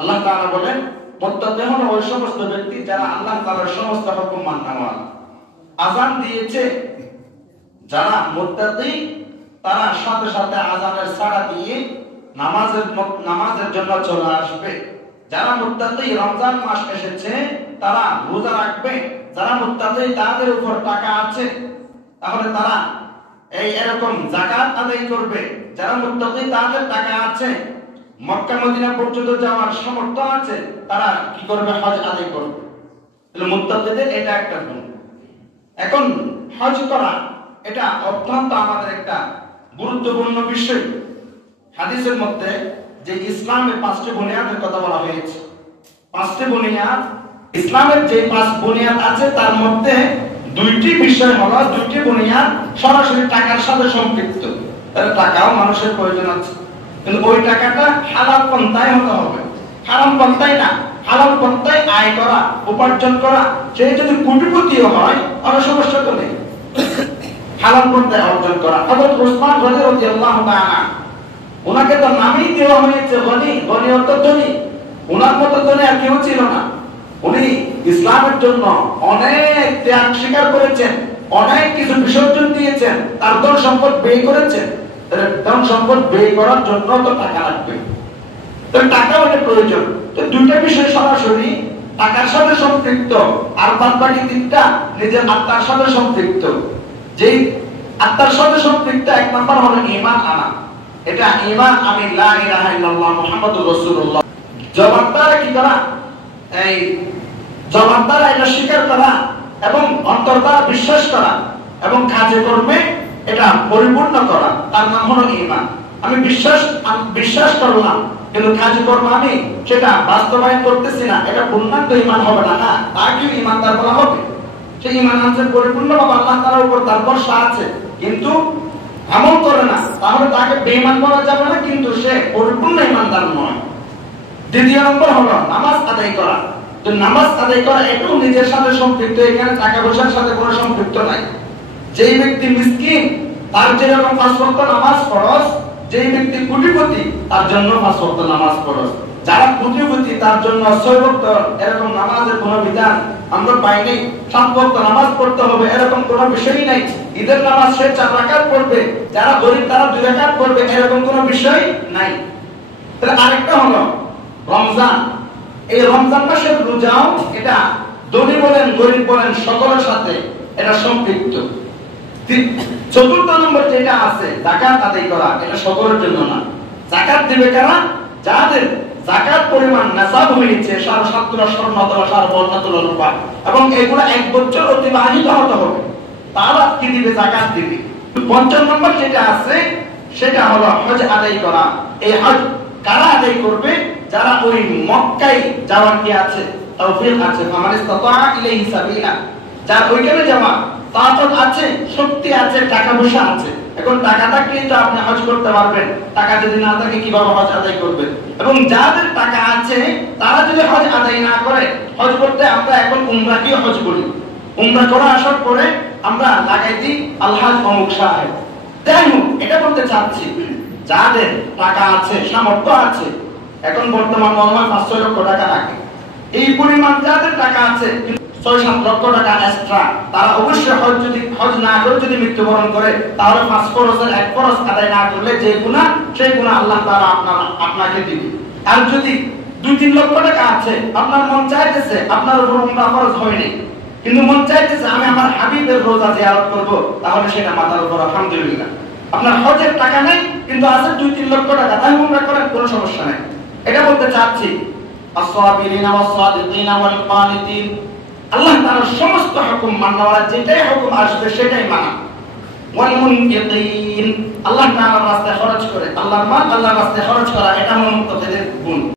আল্লাহ তাআলা বলেন মুত্তাকি হলো ওই সমস্ত ব্যক্তি যারা আল্লাহ তাআলার সমস্ত হুকুম মাননেওয়ালা। আযান দিয়েছে যারা মুত্তাকি তারা সাথে সাথে আযানের সাড়া দিয়ে নামাজের জন্য চলে আসবে। যারা মুত্তাকি রমজান মাস এসেছে তারা রোজা রাখবে। যারা মুত্তাকি তাদের উপর টাকা আছে তাহলে তারা এরকম যাকাত আদায় করবে। যারা মুত্তাকি তাদের টাকা আছে, মক্কা মদিনা পর্যন্ত যাওয়ার সামর্থ্য আছে, তারা কি করবে? হজ আদায় করবে। তাহলে মুত্তাকিদের এটা একটা গুণ। এখন হজ করা এটা অত্যন্ত আমাদের একটা গুরুত্বপূর্ণ বিষয়। হাদিসের মধ্যে যে ইসলামের 5টি বুনিয়াদের কথা বলা হয়েছে, 5টি বুনিয়াদ, ইসলামের যে 5 বুনিয়াদ আছে তার মধ্যে 2টি বিষয় হলো, 2টি বুনিয়াদ সরাসরি টাকার সাথে সম্পৃক্ত। টাকাও মানুষের প্রয়োজন আছে, কিন্তু ওই টাকাটা হালাল পন্থায় হতে হবে, হারাম পন্থায় না। হালাল পন্থায় আয় করা, উপার্জন করা, সে যদি কোটিপতিও হয় তাহলে সমস্যা তো নেই। হালাল পন্থায় অর্জন করা। হযরত উসমান রাদিয়াল্লাহু তাআলা, ওনাকে তো নামই দেওয়া হয়েছে গনি, গনি অর্থ ধনী। ওনার মতো ধনী আর কেউ ছিল না। উনি ইসলামের জন্য অনেক ত্যাগ স্বীকার করেছেন, অনেক কিছু বিসর্জন দিয়েছেন, তার ধন সম্পদ ব্যয় করেছেন। ধন সম্পদ ব্যয় করার জন্য তো টাকা লাগবে, তো টাকাও একটা প্রয়োজন। তো 2টা বিষয় সরাসরি টাকার সাথে সম্পৃক্ত, আর বাদবাকি 3টা নিজের আত্মার সাথে সম্পৃক্ত। যেই আত্মার সাথে সম্পৃক্ত 1 নাম্বার হলো ঈমান আনা। এটা ঈমান, আমি লা ইলাহা ইল্লাল্লাহ মুহাম্মাদুর রাসূলুল্লাহ। জবানদার কি করা? এই জবানদার এটা স্বীকার করা এবং অন্তর দ্বারা বিশ্বাস করা এবং কাজে কর্মে এটা পরিপূর্ণ করা, তার নাম হলো ঈমান। আমি বিশ্বাস করলাম কিন্তু কাজে কর্ম আমি সেটা বাস্তবায়ন করতেছি না, এটা পূর্ণাঙ্গ ঈমান হবে না। না, তাকে ঈমানদার বলা হবে। সেই ঈমান আনছে পরিপূর্ণভাবে, আল্লাহ তাআলার উপর তার ভরসা আছে, কিন্তু আমল করে না, তাহলে তাকে বেঈমান বলা যাবে না, কিন্তু সে পরিপূর্ণ ঈমানদার নয়। 2 নম্বর হলো নামাজ আদায় করা। তো নামাজ আদায় করা এটাও নিজের সাথে সম্পৃক্ত, এখানে টাকা পয়সার সাথে কোনো সম্পৃক্ত নাই। যেই ব্যক্তি মিসকিন তার যেরকম 5 ওয়াক্ত নামাজ ফরজ, যেই ব্যক্তি কোটিপতি তার জন্য 5 ওয়াক্ত নামাজ ফরজ। যারা কোটিপতি তার জন্য 6 ওয়াক্ত এরকম নামাজের কোনো বিধান আমরা পাইনি। 7 ওয়াক্ত নামাজ পড়তে হবে এরকম কোনো বিষয়ই নাই। ঈদের নামাজ সে 4 রাকাত পড়বে, যারা গরীব তারা 2 রাকাত পড়বে, এরকম কোনো বিষয় নাই। তাহলে আরেকটা হলো রমজান। এই রমজান মাসের রোজাও এটা ধনী বলেন গরীব বলেন সকলের সাথে এটা সম্পৃক্ত। 4 নম্বর যেটা আছে যাকাত আদায় করা, এটা সকলের জন্য না। যাকাত দিবে কারা? যাদের যাকাত পরিমাণ নিসাব হয়েছে 7.5 তোলা স্বর্ণ অথবা 5.5 তোলা রূপা এবং এগুলা 1 বছর অতিবাহিত হতে হবে, তারা কি দিবে? যাকাত দিবে। 5 নম্বর যেটা আছে সেটা হলো হজ আদায় করা। এই হজ কারা আদায় করবে? যারা ওই মক্কায় যাওয়ার কি আছে, তাওফিক আছে, ফামান ইসতাতা ইলাইহি সাবিলা, যার ওইখানে যাওয়া তাকত আছে, শক্তি আছে, টাকা পয়সা আছে। এখন টাকা থাকলেই তো আপনি হজ করতে পারবেন, টাকা যদি না থাকে কিভাবে হজ আদায় করবেন? এবং যাদের টাকা আছে তারা যদি হজ আদায় না করে, হজ করতে আমরা এখন উমরাকেও হজ করি, উমরা করা আসার পরে আমরা লাগাই দিই আলহাজ অমুক সাহেব। তাই এটা বলতে চাচ্ছি, যাদের টাকা আছে, সামর্থ্য আছে, এখন বর্তমান মনে হয় 5-6 লক্ষ টাকা রাখে, এই পরিমাণ যাদের টাকা আছে 6-7 লক্ষ টাকা এক্সট্রা, তারা অবশ্যই হজ না করে যদি মৃত্যুবরণ করে তাহলে 5 ফরজের 1 ফরজ আদায় না করলে যে গুনাহ সেই গুনাহ আল্লাহ তাআলা আপনাকে দিবে। আর যদি 2-3 লক্ষ টাকা আছে, আপনার মন চাইতেছে, আপনার উপর উমরা ফরজ হয়নি, কিন্তু মন চাইতেছে আমি আমার হাবিবের রোজা জিয়ারত করব, তাহলে সেটা মাথার উপর আলহামদুলিল্লাহ। আপনার হজের টাকা নাই কিন্তু আছে 2-3 লক্ষ টাকা, তাই উমরা করেন, কোনো সমস্যা নাই। এটা বলতে চাচ্ছি আস-সাবিরিনা ওয়াস-সাদিকিনা ওয়াল-কানিতিন, আল্লাহ তাআলার সমস্ত হুকুম মানওয়ালা, যেটাই হুকুম আসবে সেটাই মানা। ওয়াল-মুনফিকিন, আল্লাহ তাআলার রাস্তায় খরচ করে, আল্লাহর মাল আল্লাহর রাস্তায় খরচ করা, এটা মুত্তাকিদের গুণ।